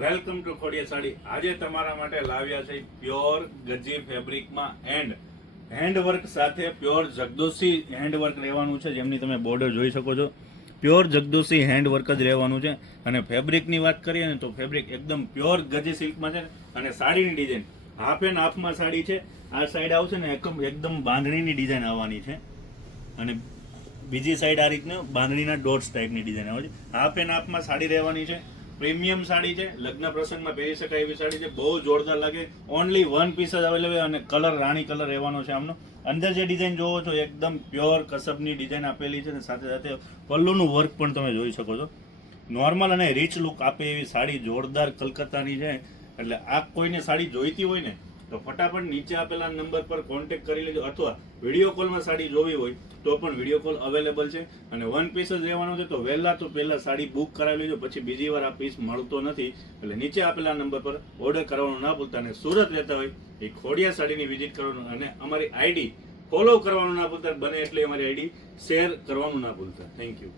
Welcome to ખોડિયા સાડી. આજે તમારા માટે લાવ્યા છે પ્યોર ગજી ફેબ્રિકમાં એન્ડ હેન્ડવર્ક સાથે પ્યોર જગદોશી હેન્ડવર્ક રહેવાનું છે. જેમની તમે બોર્ડર જોઈ શકો છો, પ્યોર જગદોશી હેન્ડવર્ક જ રહેવાનું છે. અને ફેબ્રિકની વાત કરીએ ને તો ફેબ્રિક એકદમ પ્યોર ગજી સિલ્કમાં છે. અને સાડીની ડિઝાઇન હાફ એન્ડ હાફમાં સાડી છે. આ સાઈડ આવશે ને એકદમ બાંધણીની ડિઝાઇન આવવાની છે. અને બીજી સાઈડ આ રીતના બાંધણીના ડોટ્સ ટાઈપની ડિઝાઇન આવે છે. હાફ એન્ડ હાફમાં સાડી રહેવાની છે. પ્રીમિયમ સાડી છે, લગ્ન પ્રસંગમાં પહેરી શકાય એવી સાડી છે. બહુ જોરદાર લાગે. ઓનલી વન પીસ જ અવેલેબલ અને કલર રાણી કલર રહેવાનો છે આમનો. અંદર જે ડિઝાઇન જોવો છો એકદમ પ્યોર કસબની ડિઝાઇન આપેલી છે. અને સાથે સાથે પલ્લુનું વર્ક પણ તમે જોઈ શકો છો. નોર્મલ અને રીચ લુક આપે એવી સાડી જોરદાર કલકત્તાની છે. એટલે આ કોઈને સાડી જોઈતી હોય ને તો ફટાફટ નીચે આપેલા નંબર પર કોન્ટેક્ટ કરી લેજો, અથવા વિડીયો કોલમાં સાડી જોવી હોય તો પણ વિડીયો કોલ અવેલેબલ છે. અને વન પીસ જ રહેવાનો છે, તો પહેલા સાડી બુક કરાવી લેજો, પછી બીજી વાર આ પીસ મળતો નથી. એટલે નીચે આપેલા નંબર પર ઓર્ડર કરવાનું ના ભૂલતા. અને સુરત રહેતા હોય એ ખોડિયા સાડીની વિઝિટ કરવાનું અને અમારી આઈડી ફોલો કરવાનું ના ભૂલતા. બને એટલે અમારી આઈડી શેર કરવાનું ના ભૂલતા. Thank you.